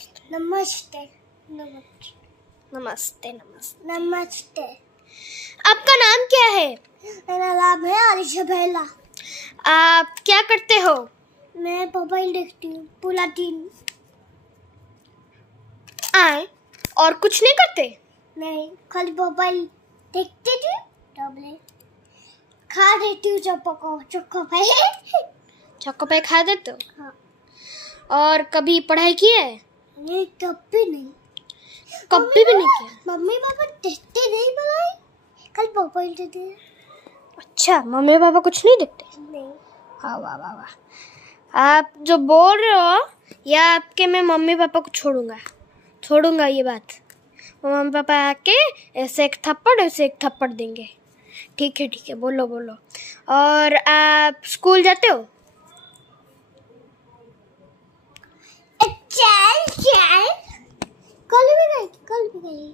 नमस्ते। नमस्ते नमस्ते। नमस्ते। आपका नाम क्या है? मेरा नाम है आरिशा। आप क्या करते हो? मैं मोबाइल देखती हूँ पूरा दिन। आए और कुछ नहीं करते? नहीं, खाली मोबाइल देखती थी, खा देती हूँ चक्को पे खा देते हो? हाँ। और कभी पढ़ाई की है? नहीं, कभी नहीं। कभी भी नहीं किया? मम्मी पापा देखते नहीं पढ़ाई, खाली मोबाइल देते। अच्छा, मम्मी पापा कुछ नहीं देखते? नहीं। हाँ, वाह वाह वाह। आप जो बोल रहे हो या आपके मैं मम्मी पापा को छोड़ूंगा ये बात। मम्मी पापा आके ऐसे एक थप्पड़ देंगे। ठीक है, बोलो। और आप स्कूल जाते हो? चल कल भी गई।